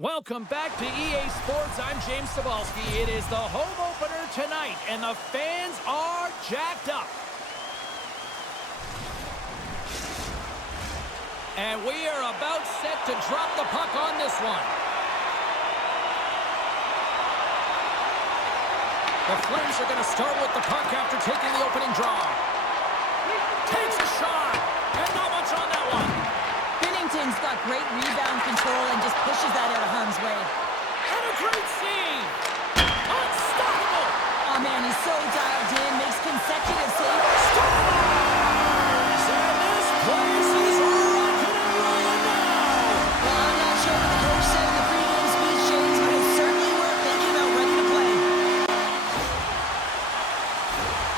Welcome back to EA Sports. I'm James Cebulski. It is the home opener tonight, and the fans are jacked up. And we are about set to drop the puck on this one. The Flames are going to start with the puck after taking the opening draw. Takes a shot, and not much on that one. Binnington's got great rebound control and just pushes that out of harm's way. And a great save! Unstoppable! Oh man, he's so dialed in, makes consecutive saves. Scores! And this place is rocking and rolling now! Well, I'm not sure what the coach said in the pregame speech, James, but it certainly worked. They came out ready to play.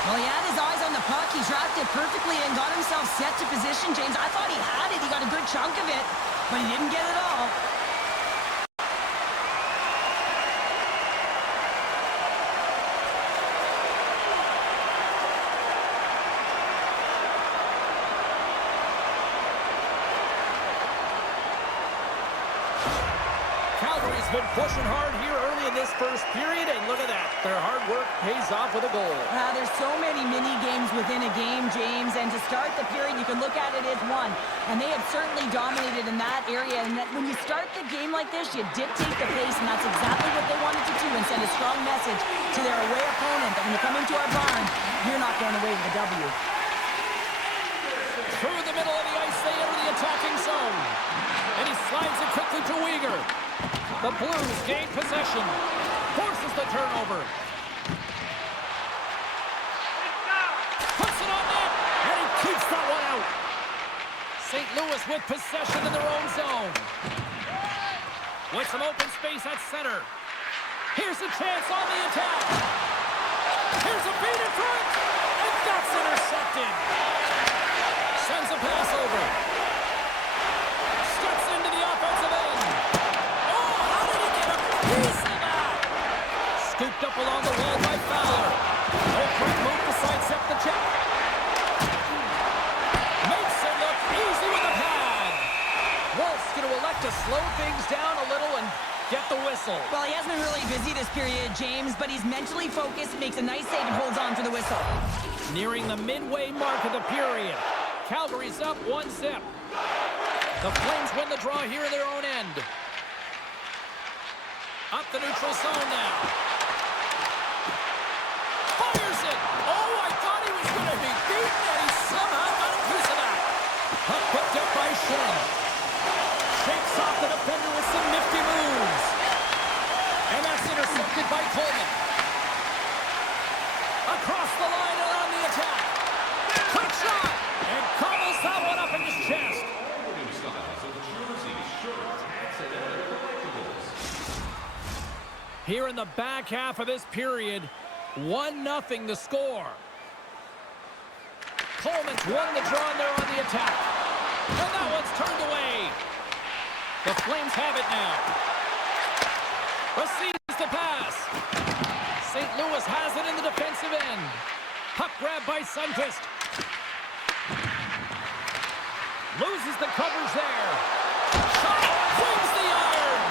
Well, he had his eyes on the puck. He tracked it perfectly and got himself set to position, James. I thought he had it. He got a good chunk of it, but he didn't get it all. Calgary's been pushing hard here early in this first period, and look at that. Their hard work pays off with a goal. There's so many mini-games within a game, James, and to start the period, you can look at it as one. And they have certainly dominated in that area, and that when you start the game like this, you dictate the pace, and that's exactly what they wanted to do and send a strong message to their away opponent that when you come into our barn, you're not going away with a W. Through the middle of the ice, they enter the attacking zone. And he slides it quickly to Weegar. The Blues gain possession. Forces the turnover. Puts it on net. And he keeps that one out. St. Louis with possession in their own zone. With some open space at center. Here's a chance on the attack. Here's a beat in front. And that's intercepted. Sends a pass over. Steps into the offensive end. Oh, how did he get a piece of that? Scooped up along the wall by Fowler. Oh, quick move to sidestep the check. Makes it look easy with a pad. Wolf's going to elect to slow things down a little and get the whistle. Well, he hasn't been really busy this period, James, but he's mentally focused, makes a nice save, and holds on for the whistle. Nearing the midway mark of the period. Calgary's up 1-0. The Flames win the draw here in their own end. Up the neutral zone now. Fires it! Oh, I thought he was going to be beaten, and he somehow got a piece of that. Puck picked up by Shen. Shakes off the defender with some nifty moves. And that's intercepted by Coleman. Across the line and on the attack. Quick shot! And cobbles that one up in his chest. Here in the back half of this period, 1-0 the score. Coleman's won the draw and they're on the attack. And that one's turned away. The Flames have it now. Receives the pass. St. Louis has it in the defensive end. Puck grab by Sundqvist. Loses the coverage there. Shot! Wins the iron!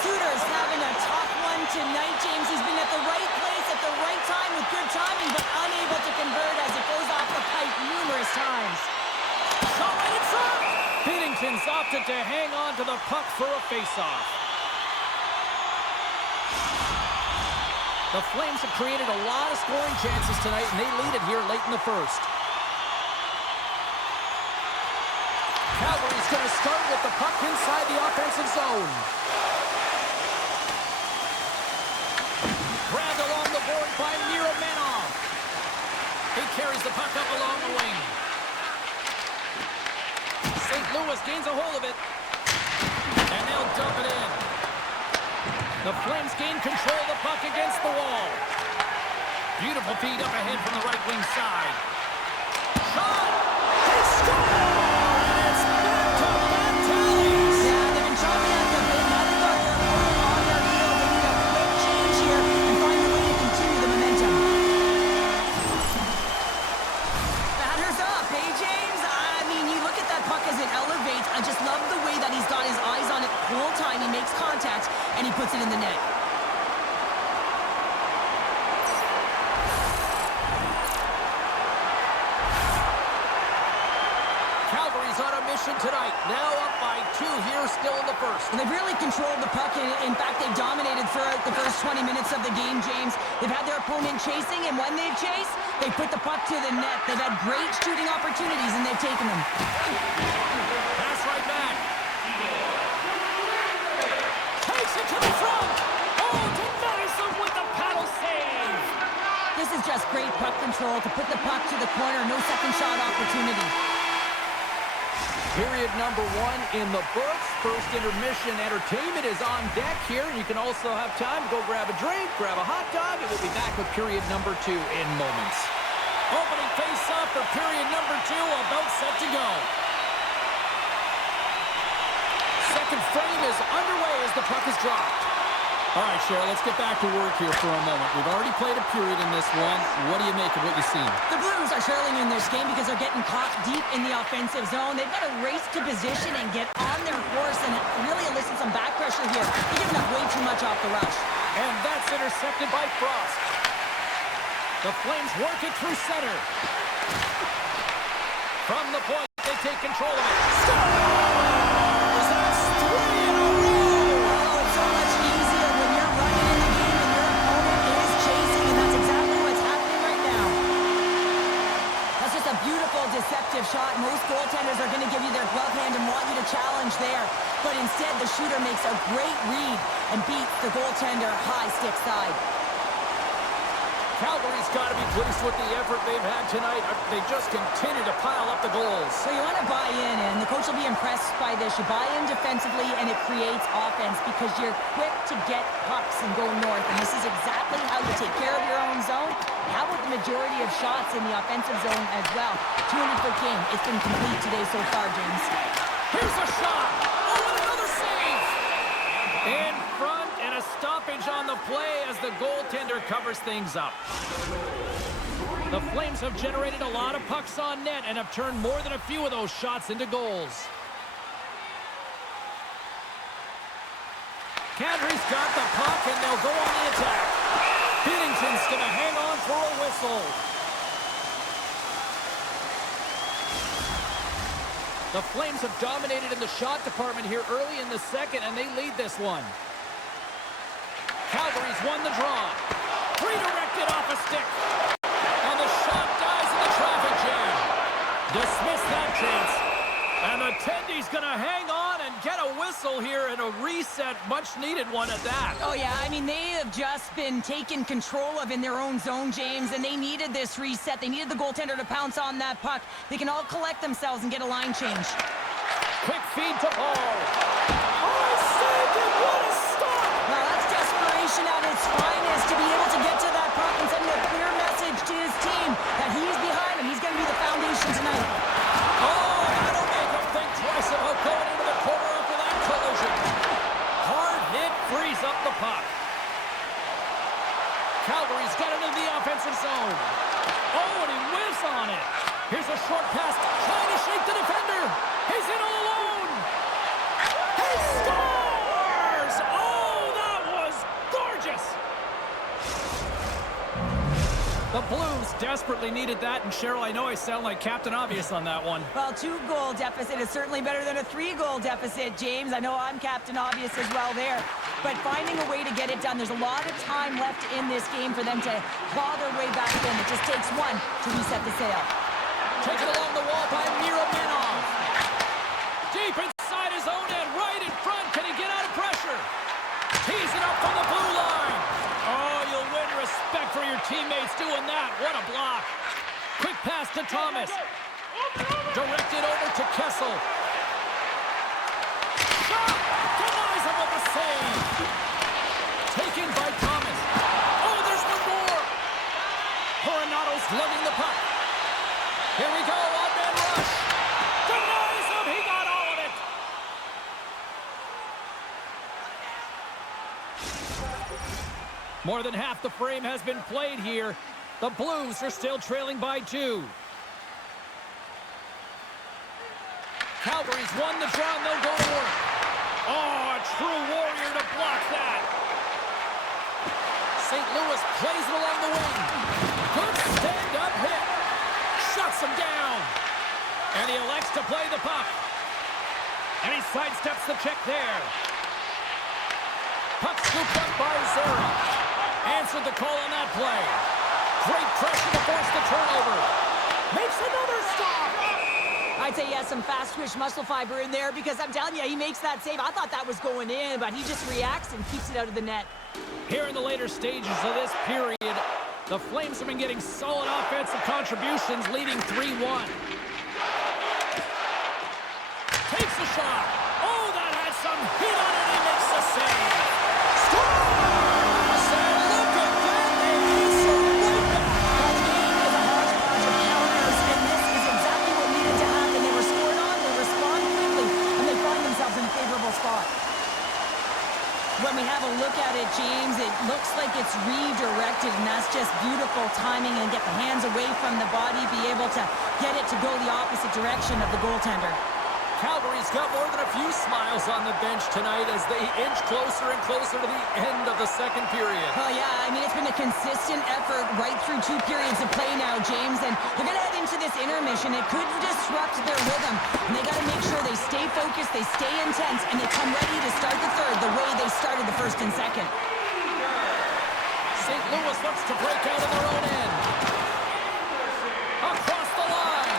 Suter's having a tough one tonight, James. He's been at the right place at the right time with good timing, but unable to convert as it goes off the pipe numerous times. Shot right in front! Binnington's opted to hang on to the puck for a face-off. The Flames have created a lot of scoring chances tonight, and they lead it here late in the first. Calgary's going to start with the puck inside the offensive zone. Grabbed along the board by Miromanov. He carries the puck up along the wing. St. Louis gains a hold of it. And they'll dump it in. The Flames gain control of the puck against the wall. Beautiful feed up ahead from the right wing side. Shot! They score! And it's back-to-back tallies! Yeah, they've been chopping at the bit. Now they've got their own on their heel. They need a quick change here and find a way to continue the momentum. Batters up, hey, James? I mean, you look at that puck as it elevates. I just love the way that he's got his eyes on it the whole time. He makes contact, and he puts it in the net. Calgary's on a mission tonight. Now up by 2 here, still in the first. And they've really controlled the puck. In fact, they've dominated throughout the first 20 minutes of the game, James. They've had their opponent chasing, and when they've chased, they put the puck to the net. They've had great shooting opportunities, and they've taken them. Pass right back. Takes it to the front. Oh, denies them with the paddle save. This is just great puck control to put the puck to the corner. No second shot opportunity. Period number 1 in the books. First intermission entertainment is on deck here. You can also have time to go grab a drink, grab a hot dog, and we'll be back with period number 2 in moments. Opening face-off for period number 2, about set to go. Second frame is underway as the puck is dropped. All right, Cheryl, let's get back to work here for a moment. We've already played a period in this one. What do you make of what you've seen? The Blues are trailing in this game because they're getting caught deep in the offensive zone. They've got to race to position and get on their horse and really elicit some back pressure here. They're giving up way too much off the rush. And that's intercepted by Frost. The Flames work it through center. From the point, they take control of it. Scores! That's 3 in a row! Oh, it's so much easier when you're running in the game and your opponent is chasing, and that's exactly what's happening right now. That's just a beautiful, deceptive shot. Most goaltenders are going to give you their glove hand and want you to challenge there. But instead, the shooter makes a great read and beats the goaltender high stick side. Calgary's got to be pleased with the effort they've had tonight. They just continue to pile up the goals. So you want to buy in, and the coach will be impressed by this. You buy in defensively, and it creates offense because you're quick to get pucks and go north. And this is exactly how you take care of your own zone. How about the majority of shots in the offensive zone as well? 200-foot game. It's been complete today so far, James. Here's a shot. Oh, another save. In front, and a stoppage on the play as the goaltender covers things up. The Flames have generated a lot of pucks on net and have turned more than a few of those shots into goals. Calgary's got the puck, and they'll go on the attack. Binnington's going to hang on for a whistle. The Flames have dominated in the shot department here early in the second, and they lead this one. Calgary's won the draw. Redirected off a stick. And the shot dies in the traffic jam. Dismiss that chance. And the Tendy's going to hang on and get a whistle here and a reset. Much needed one at that. Oh, yeah. I mean, they have just been taken control of in their own zone, James, and they needed this reset. They needed the goaltender to pounce on that puck. They can all collect themselves and get a line change. Quick feed to Paul. Oh, saved it. What a stop. Well, that's desperation at its finest to be able to get to that puck and send a clear message to his team that he's behind him. He's going to be the foundation tonight. Oh, that'll make him think twice about going into the corner after that collision. Hard hit frees up the puck. Calgary's got into the offensive zone. Oh, and he whiffs on it. Here's a short pass, trying to shake the defender. He's in all alone. He scores! Oh, that was gorgeous. The Blues desperately needed that, and Cheryl, I know I sound like Captain Obvious on that one. Well, 2-goal deficit is certainly better than a 3-goal deficit, James. I know I'm Captain Obvious as well there. But finding a way to get it done, there's a lot of time left in this game for them to claw their way back in. It just takes one to reset the sail. Taken along the wall by Miromanov. Deep inside his own end, right in front. Can he get out of pressure? Tees it up from the blue line. Oh, you'll win respect for your teammates doing that. What a block. Quick pass to Thomas. Directed over to Kessel. Shot! Denies him with the save. Taken by Thomas. Oh, there's one more. Coronato's lugging the puck. Here we go, one-man rush. Denies him, he got all of it. More than half the frame has been played here. The Blues are still trailing by 2. Calgary's won the draw, and they'll go to work. Oh, a true warrior St. Louis plays it along the wing. Good stand-up hit. Shuts him down. And he elects to play the puck. And he sidesteps the check there. Puck scooped up by Zary. Answered the call on that play. Great pressure to force the turnover. Makes another stop. I'd say he has some fast twitch muscle fiber in there because I'm telling you, he makes that save. I thought that was going in, but he just reacts and keeps it out of the net. Here in the later stages of this period, the Flames have been getting solid offensive contributions, leading 3-1. Takes a shot. Oh, that had some hit on it. He makes the save. Scores! And look at that. They answer right back. Well, the game is a hodgepodge of counters, and this is exactly what needed to happen. They were scored on, they respond quickly, and they find themselves in a favorable spot. When we have a look at it, James, it looks like it's redirected, and that's just beautiful timing and get the hands away from the body, be able to get it to go the opposite direction of the goaltender. Calgary's got more than a few smiles on the bench tonight as they inch closer and closer to the end of the second period. Well, yeah, I mean, it's been a consistent effort right through 2 periods of play now, James, and they're going to head into this intermission. It could disrupt their rhythm, and they got to make sure they stay focused, they stay intense, and they come ready to start the third the way they started the first and second. St. Louis looks to break out of their own end. Across the line.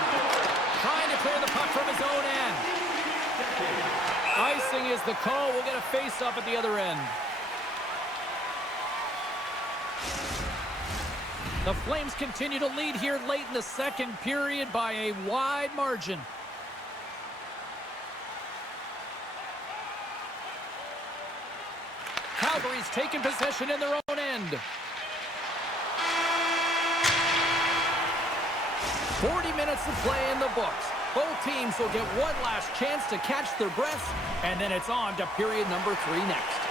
Trying to clear the puck from his own end. Icing is the call. We'll get a face-up at the other end. The Flames continue to lead here late in the second period by a wide margin. Calgary's taken possession in their own end. 40 minutes of play in the books. Both teams will get one last chance to catch their breaths, and then it's on to period number 3 next.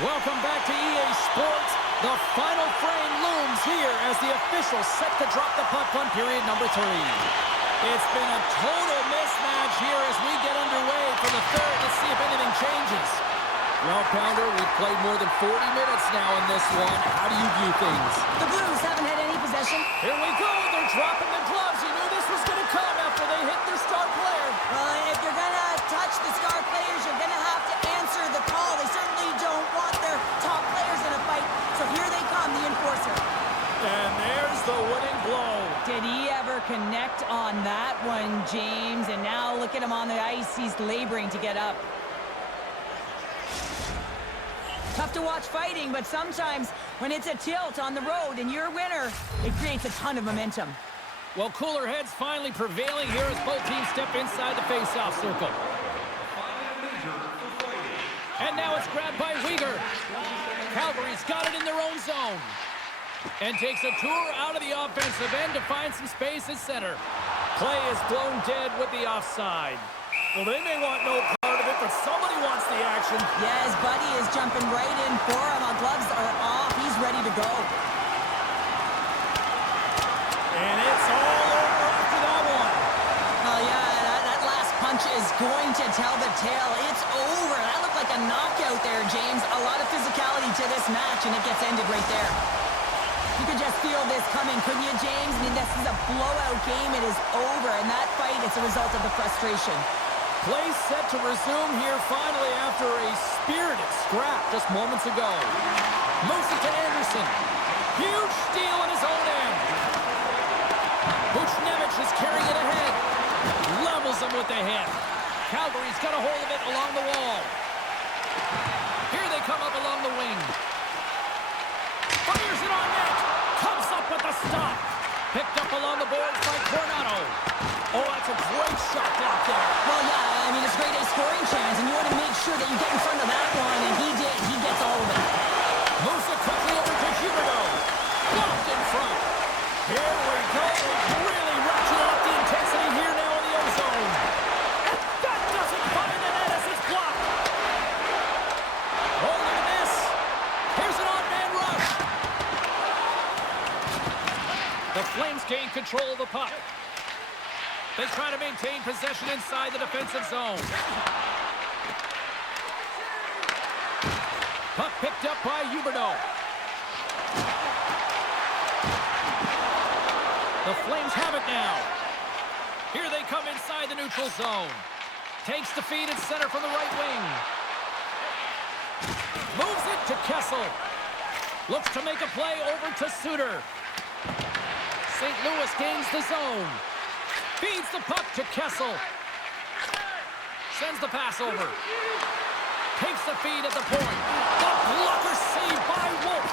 Welcome back to EA Sports. The final frame looms here as the officials set to drop the puck on period number 3. It's been a total mismatch here as we get underway for the third. Let's see if anything changes. Well, Pounder, we've played more than 40 minutes now in this one. How do you view things? The Blues haven't had any possession. Here we go. They're dropping the gloves. You knew this was going to come after they hit their star player. Well, if you're going to touch the star players, you're going to have to answer the call. They certainly don't want their top players in a fight. So here they come, the enforcer. And there's the winning blow. Did he ever connect on that one, James? And now look at him on the ice. He's laboring to get up. Tough to watch fighting, but sometimes when it's a tilt on the road and you're a winner, it creates a ton of momentum. Well, cooler heads finally prevailing here as both teams step inside the face-off circle. And now it's grabbed by Weegar. Calgary's got it in their own zone. And takes a tour out of the offensive end to find some space at center. Play is blown dead with the offside. Well, they may want no part of it, but somebody wants the action. Yeah, his buddy is jumping right in for him. Our gloves are off. He's ready to go. And it's all over after that one. Oh, yeah, that last punch is going to tell the tale. It's over. That looked like a knockout there, James. A lot of physicality to this match, and it gets ended right there. You could just feel this coming, couldn't you, James? I mean, this is a blowout game. It is over, and that fight is a result of the frustration. Play set to resume here finally after a spirited scrap just moments ago. Moves it to Anderson. Huge steal in his own end. Buchnevich is carrying it ahead. Levels him with the hit. Calgary's got a hold of it along the wall. Here they come up along the wing. Fires it on net. Comes up with the stop. Picked up along the boards by Coronado. Oh, that's a great shot out there. Well, yeah, I mean, it's great a scoring chance, and you want to make sure that you get in front of that one, and he did. He gets all of it. Moves it quickly over to Huberto. Blocked in front. Here we go. Really ratcheted up the intensity here now in the ozone. And that doesn't find the net as it's blocked. Oh, look at this. Here's an odd-man rush. The Flames gain control of the puck. They try to maintain possession inside the defensive zone. Puck Picked up by Huberdeau. The Flames have it now. Here they come inside the neutral zone. Takes the feed at center from the right wing. Moves it to Kessel. Looks to make a play over to Suter. St. Louis gains the zone. Feeds the puck to Kessel. Sends the pass over. Takes the feed at the point. The blocker saved by Wolf.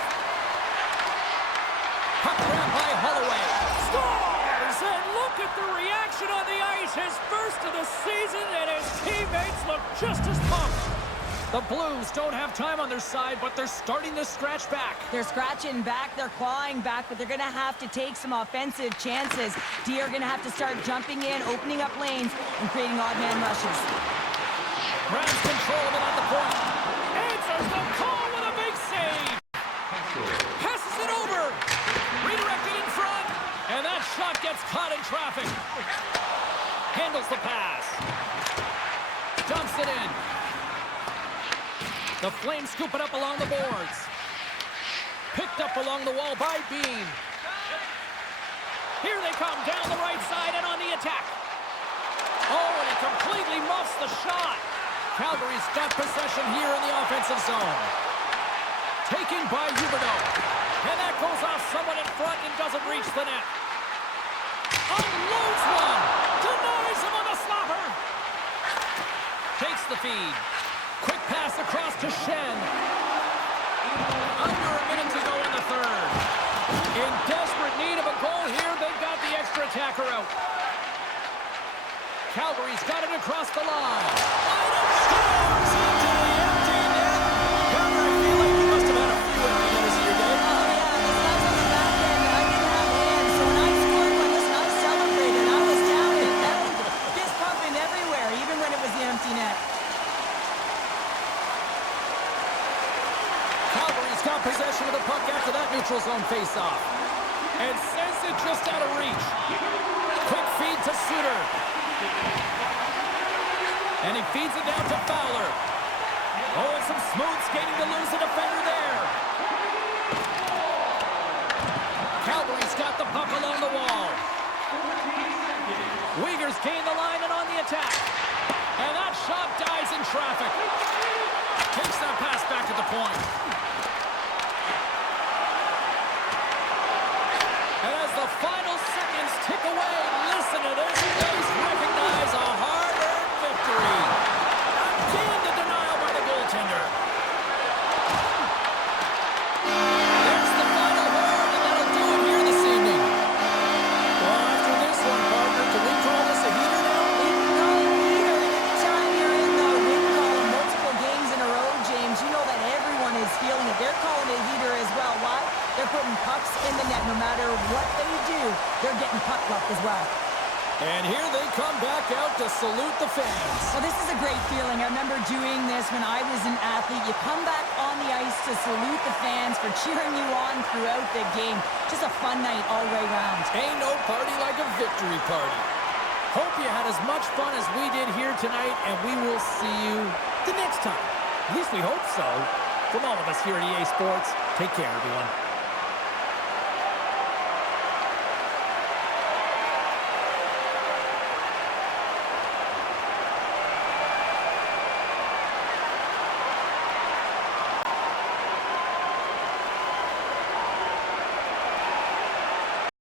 Puck grab by Holloway. Scores! And look at the reaction on the ice. His first of the season, and his teammates look just as pumped. The Blues don't have time on their side, but they're starting to scratch back. They're scratching back, they're clawing back, but they're going to have to take some offensive chances. D are going to have to start jumping in, opening up lanes, and creating odd man rushes. Grabs control of it at the point. Answers the call with a big save. Passes it over. Redirected in front. And that shot gets caught in traffic. Handles the pass. Dumps it in. The Flames scoop it up along the boards. Picked up along the wall by Bean. Here they come down the right side and on the attack. Oh, and he completely muffs the shot. Calgary's got possession here in the offensive zone. Taken by Huberdeau. And that goes off someone in front and doesn't reach the net. Unloads one. Denies him on the slapper. Takes the feed. Quick pass across to Shen. Under a minute to go in the third. In desperate need of a goal here, they've got the extra attacker out. Calgary's got it across the line. Scores into the empty net. Connor, I feel like you must have had a few empty netters in your day. Oh, yeah, this guy's on the back end. I didn't have hands, so when I scored one, listen, I celebrated. I was down and down, fist pumping everywhere, even when it was the empty net. Calgary's got possession of the puck after that neutral zone face-off. And sends it just out of reach. Quick feed to Suter. And he feeds it down to Fowler. Oh, and some smooth skating to lose the defender there. Calgary's got the puck along the wall. Uyghurs gain the line and on the attack. And that shot dies in traffic. Takes that pass back to the point. And as the final seconds tick away, listen to this. Please recognize a hard-earned victory. Again, the denial by the goaltender. There's the final horn, and that'll do it here this evening. Well, after this one, partner, can we call this a heater now? We can call it a heater. Anytime you're in the win column multiple games in a row, James, you know that everyone is feeling it. They're calling it a heater as well. Why? They're putting pucks in the net. No matter what they do, they're getting puck luck as well. And here they come back out to salute the fans. Well, this is a great feeling. I remember doing this when I was an athlete. You come back on the ice to salute the fans for cheering you on throughout the game. Just a fun night all the way around. Ain't no party like a victory party. Hope you had as much fun as we did here tonight, and we will see you the next time. At least we hope so. From all of us here at EA Sports, take care, everyone.